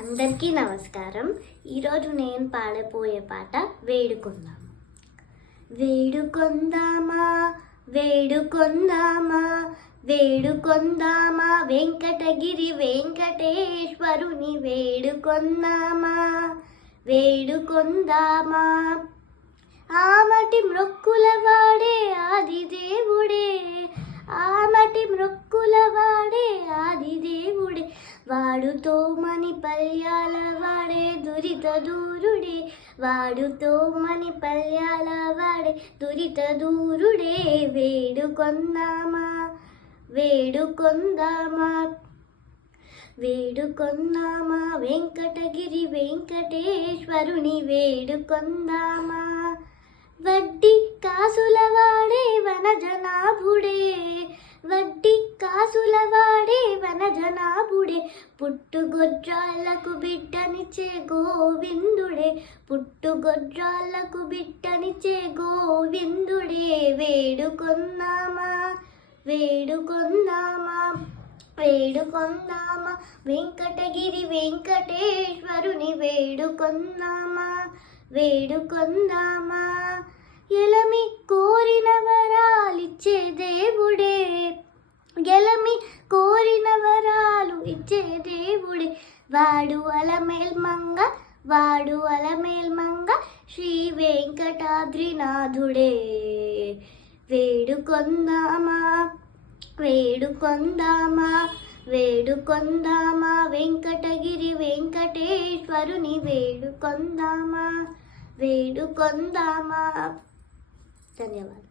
అందరికీ నమస్కారం. ఈరోజు నేను పాడబోయే పాట వేడుకుందాం. వేడుకొందామా వేడుకొందామా వేడుకొందామా వెంకటగిరి వెంకటేశ్వరుని వేడుకొందామా వేడుకొందామా. ఆమటి మ్రొక్కుల వాడే ఆది దేవుడే, ఆమటి మ్రొక్కుల వాడే ఆది దేవుడే, వాడుతో మని పల్యాల వాడే దురిత దూరుడే, వాడుతో మని పల్యాల వాడే దురిత దూరుడే. వేడుకొందామా వేడుకొందామా వేడుకొందామా వెంకటగిరి వెంకటేశ్వరుని వేడుకొందామా. వడ్డీ కాసుల వాడే వనజనాభుడే, వడ్డీ కాసుల వాడే వనజనాభుడే, పుట్టుగొడ్రాళ్లకు బిడ్డనిచ్చే గోవిందుడే, పుట్టుగొడ్రాళ్లకు బిడ్డనిచ్చే గోవిందుడే. వేడుకొందామా వేడుకొందామా వేడుకొందామా వెంకటగిరి వెంకటేశ్వరుని వేడుకొందామా వేడుకొందామా. ఎలమి కోరిన వరాలిచ్చే దేవుడే, ఎలమి కోరిన వరాలు ఇచ్చే దేవుడే, వాడు అలమేల్మంగ వాడు అలమేల్మంగ శ్రీ వెంకటాద్రినాథుడే. వేడుకొందామా వేడుకొందామా వేడుకొందామా వెంకటగిరి వెంకటేశ్వరుని వేడుకొందామా వేడుకొందామా. ధన్యవాదాలు.